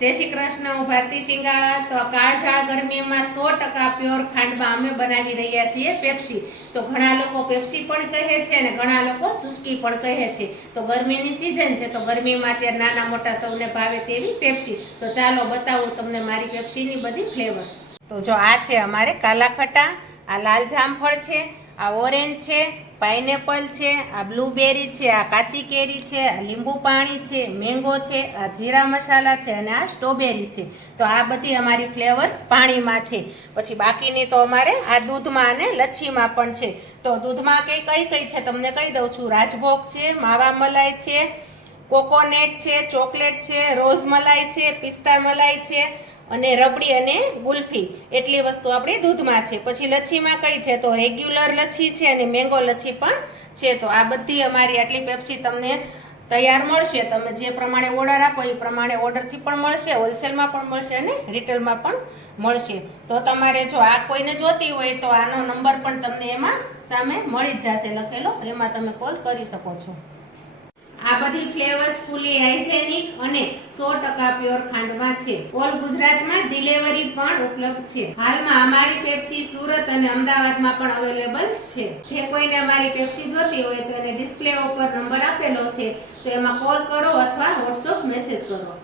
જય શ્રી કૃષ્ણ, હું ભારતી સિંગાળા. તો કાળઝાળ ગરમીમાં 100% પ્યોર ખાંડમાં અમે બનાવી રહ્યા છીએ પેપ્સી. તો ઘણા લોકો પેપ્સી પણ કહે છે અને ઘણા લોકો ચુસ્કી પણ કહે છે. તો ગરમીની સિઝન છે, તો ગરમીમાં અત્યારે નાના મોટા સૌને ભાવે તેવી પેપ્સી. તો ચાલો બતાવું તમને મારી પેપ્સીની બધી ફ્લેવર. તો જો આ છે અમારે કાલા ખટા, આ લાલ જામફળ છે, આ ઓરેન્જ છે, પાઇનેપલ છે, આ બ્લુબેરી છે, આ કાચી કેરી છે, આ લીંબુ પાણી છે, મેંગો છે, આ જીરા મસાલા છે અને આ સ્ટ્રોબેરી છે. તો આ બધી અમારી ફ્લેવર્સ પાણીમાં છે. પછી બાકીની તો અમારે આ દૂધમાં અને લચ્છીમાં પણ છે. તો દૂધમાં કઈ કઈ છે તમને કહી દઉં છું. રાજભોગ છે, માવા મલાઈ છે, કોકોનેટ છે, ચોકલેટ છે, રોઝ મલાઈ છે, પિસ્તા મલાઈ છે અને રબડી અને ગુલ્ફી. એટલી વસ્તુ આપણી દૂધમાં છે. પછી લચ્છીમાં કઈ છે તો રેગ્યુલર લચ્છી છે અને મેંગો લચ્છી પણ છે. તો આ બધી અમારી આટલી પેપ્સી તમને તૈયાર મળશે. તમે જે પ્રમાણે ઓર્ડર આપો એ પ્રમાણે ઓર્ડરથી પણ મળશે, હોલસેલમાં પણ મળશે અને રિટેલમાં પણ મળશે. તો તમારે જો આ કોઈને જોતી હોય તો આનો નંબર પણ તમને એમાં સામે મળી જ જશે લખેલો, એમાં તમે કોલ કરી શકો છો. આ બધી ફ્લેવર્સ ફૂલી હાઇજેનિક અને 100% પ્યોર ખાંડમાં છે. ઓલ ગુજરાતમાં ડિલિવરી પણ ઉપલબ્ધ છે. હાલમાં અમારી પેપ્સી સુરત અને અમદાવાદમાં પણ અવેલેબલ છે. જે કોઈને અમારી પેપ્સી જોતી હોય તો એને ડિસ્પ્લે ઉપર નંબર આપેલો છે, તો એમાં કોલ કરો અથવા વોટ્સઅપ મેસેજ કરો.